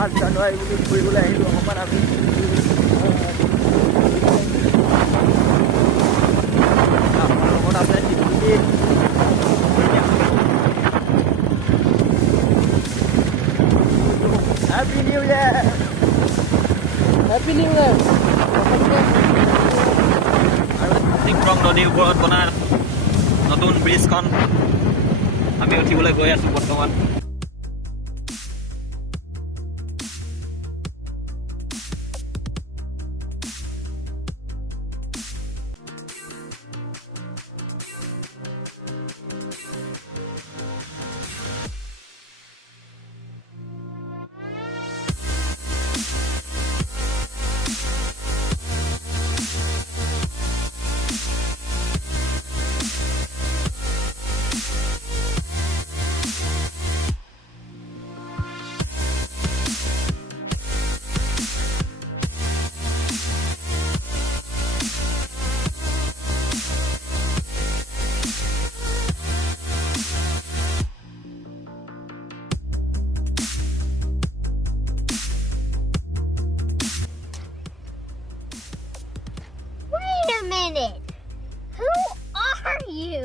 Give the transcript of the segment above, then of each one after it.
7 জানুৱাৰী বুলি ফুৰিবলৈ আহিলোঁ অকণমান আমি। আপোনাৰ লগত আছে টিপুলিত। Happy new year. Happy new year. আৰু চিক্ৰং নদীৰ ওপৰত বনা নতুন ব্ৰিজখন আমি উঠিবলৈ গৈ আছোঁ বৰ্তমান। Wait a minute. Who are you?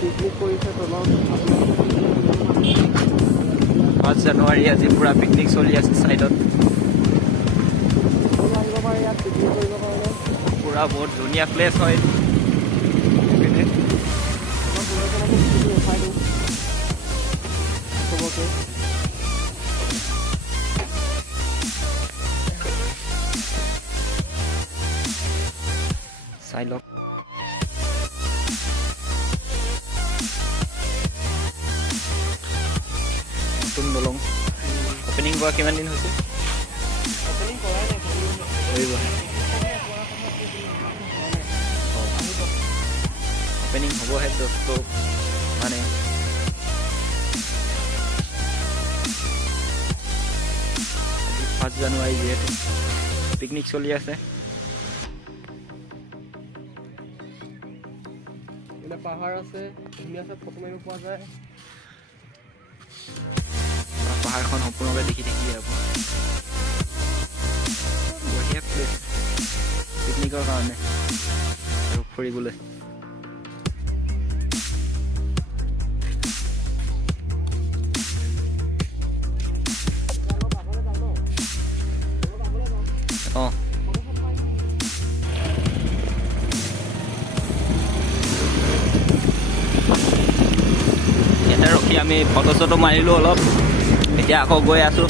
Picnic কৰিছে তলত। 5 জানুৱাৰী আজি পুৰা পিকনিক চলি আছে চাইডত। আহিব পাৰে ইয়াত পিকনিক কৰিবৰ কাৰণে। পুৰা বহুত ধুনীয়া প্লেচ হয়। উঠাই দিওঁ চবকে। চাই লওক। নতুন দলং অপেনিং কৰা কিমান দিন হৈছে? অপেনিং কৰাই নাই। অপেনিং হ'বহে তো মানে আজি 5 জানুৱাৰী যিহেতু পিকনিক চলি আছে। পাহাৰ আছে, ধুনীয়া চাই ফটো মাৰিব পৰা যায়। পাহাৰখন সম্পূৰ্ণভাৱে দেখি থাকিলে আপোনাৰ বঢ়িয়া প্লেচ পিকনিকৰ কাৰণে আৰু ফুৰিবলৈ। অঁ ইয়াতে ৰখি আমি ফটো চটো মাৰিলোঁ অলপ। এতিয়া আকৌ গৈ আছোঁ